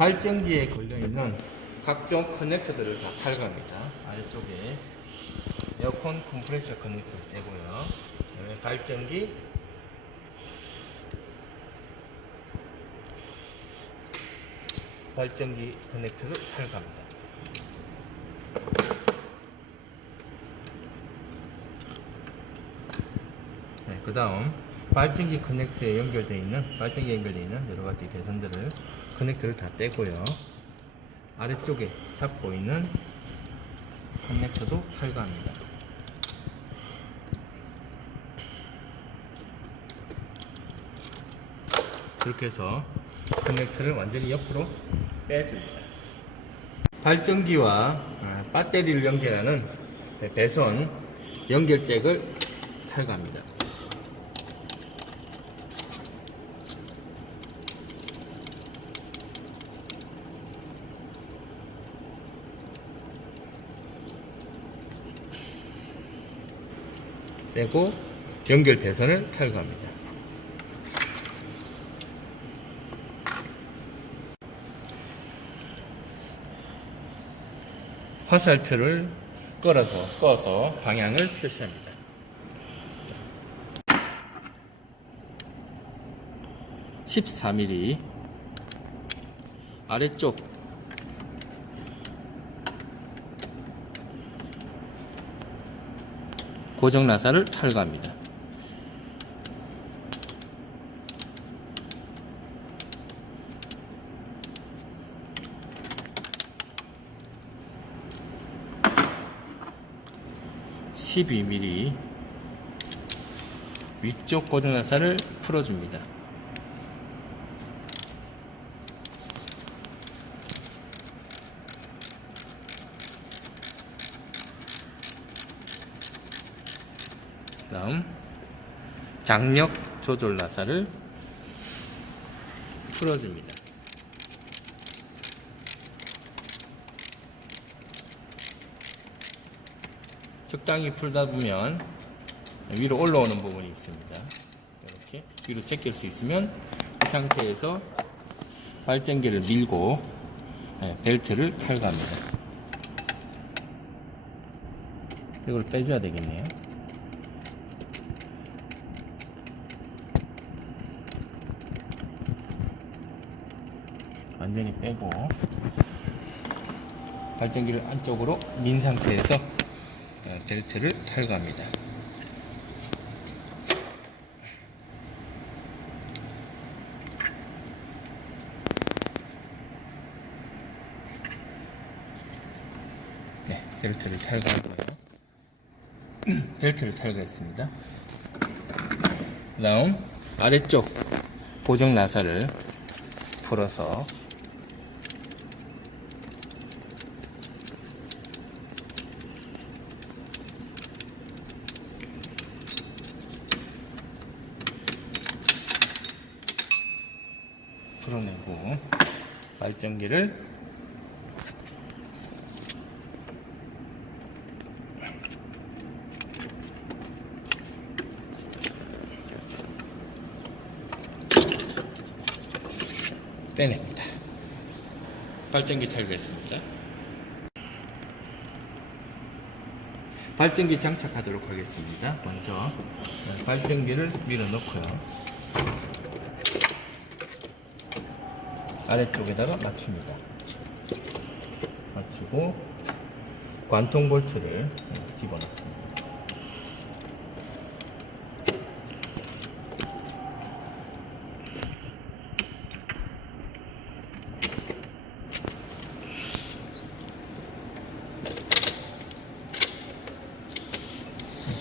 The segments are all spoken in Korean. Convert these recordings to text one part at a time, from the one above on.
발전기에 걸려있는 각종 커넥터들을 다 탈거합니다. 아래쪽에 에어컨 컴프레서 커넥터 떼고요. 그다음에 발전기 발전기 커넥터를 탈거합니다. 네, 그 다음 발전기 커넥터에 연결되어 있는 발전기에 연결되어 있는 여러 가지 배선들을 커넥터를 다 떼고요. 아래쪽에 잡고 있는 커넥터도 탈거합니다. 그렇게 해서 커넥터를 완전히 옆으로 빼줍니다. 발전기와 아, 배터리를 연결하는 배선 연결잭을 탈거합니다. 빼고 연결 배선을 탈거합니다. 화살표를 끌어서 꺼서 방향을 표시합니다. 자. 14mm 아래쪽 고정 나사를 탈거합니다. (12mm) 위쪽 고정 나사를 풀어줍니다. 다음 장력 조절 나사를 풀어줍니다. 적당히 풀다 보면 위로 올라오는 부분이 있습니다. 이렇게 위로 제낄 수 있으면 이 상태에서 발전기를 밀고 네, 벨트를 탈거합니다. 이걸 빼줘야 되겠네요. 완전히 빼고 발전기를 안쪽으로 민 상태에서 어, 벨트를 탈거합니다. 네, 벨트를 탈거하고요. 벨트를 탈거했습니다. 다음 아래쪽 고정 나사를 풀어서 풀어내고 발전기를 빼냅니다. 발전기 탈거했습니다. 발전기 장착하도록 하겠습니다. 먼저 발전기를 밀어 넣고요. 아래쪽에다가 맞춥니다. 맞추고 관통 볼트를 집어넣습니다.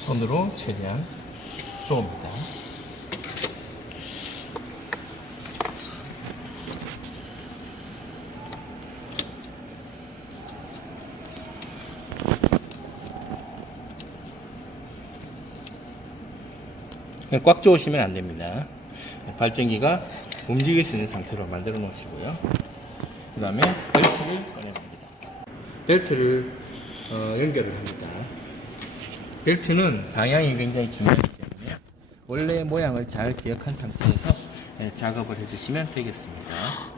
손으로 최대한 조읍니다. 꽉 조으시면 안 됩니다. 발전기가 움직일 수 있는 상태로 만들어 놓으시고요. 그 다음에 벨트를 꺼내봅니다. 벨트를 어, 연결을 합니다. 벨트는 방향이 굉장히 중요하기 때문에 원래 모양을 잘 기억한 상태에서 예, 작업을 해주시면 되겠습니다.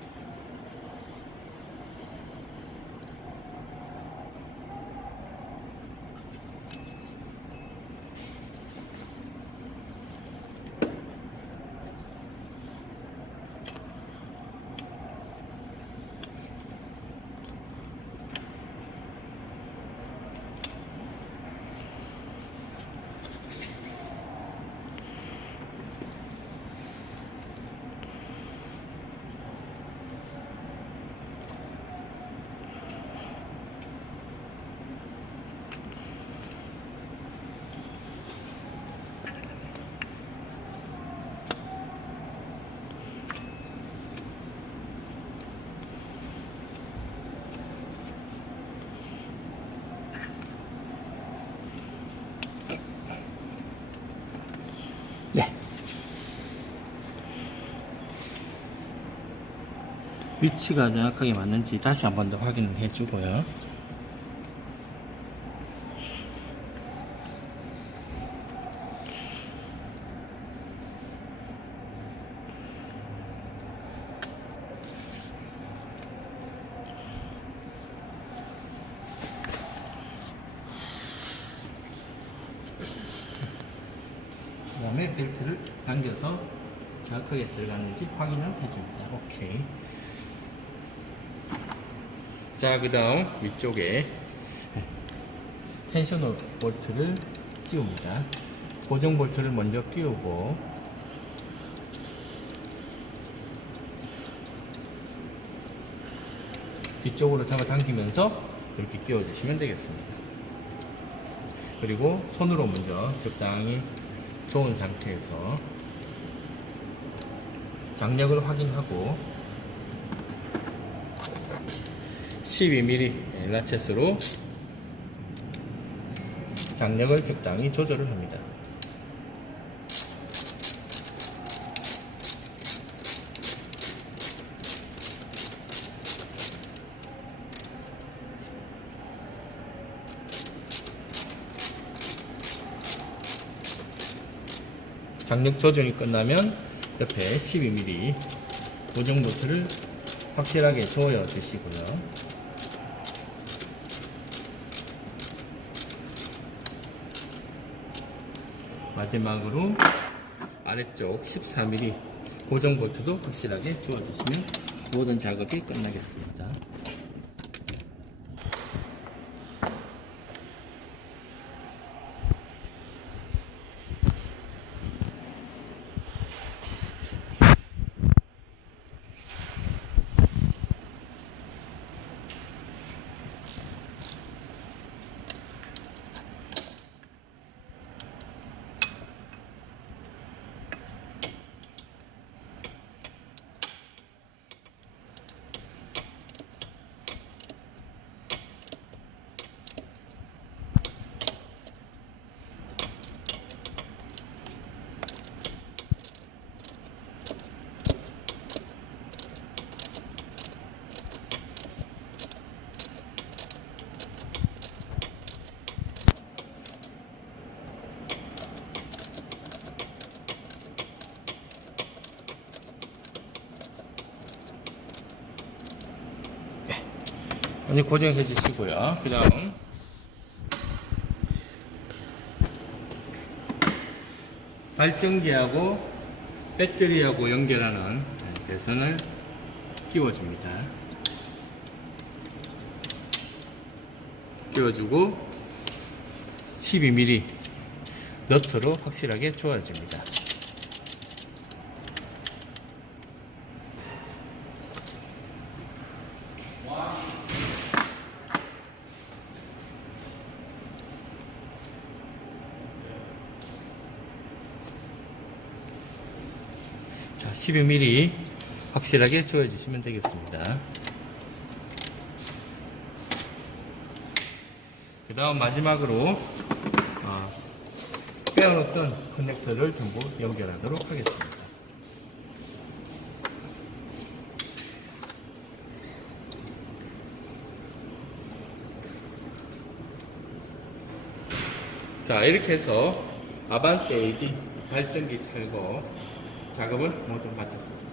위치가 정확하게 맞는지 다시 한 번 더 확인을 해주고요. 그 다음에 벨트를 당겨서 정확하게 들어갔는지 확인을 해줍니다. 오케이. 자, 그 다음 위쪽에 텐션 볼트를 끼웁니다. 고정 볼트를 먼저 끼우고 뒤쪽으로 잡아당기면서 이렇게 끼워주시면 되겠습니다. 그리고 손으로 먼저 적당히 좋은 상태에서 장력을 확인하고 12mm 라쳇으로 장력을 적당히 조절을 합니다. 장력 조정이 끝나면 옆에 12mm 고정 노트를 확실하게 조여 주시고요. 마지막으로 아래쪽 14mm 고정 볼트도 확실하게 조어 주시면 모든 작업이 끝나겠습니다. 먼저 고정해 주시고요. 그 다음 발전기하고 배터리하고 연결하는 배선을 끼워줍니다. 끼워주고 12mm 너트로 확실하게 조아줍니다. 자, 12mm 확실하게 조여주시면 되겠습니다. 그 다음 마지막으로 어, 빼어놓던 커넥터를 전부 연결하도록 하겠습니다. 자 이렇게 해서 아반떼 AD 발전기 탈거 작업을 모두 마쳤습니다.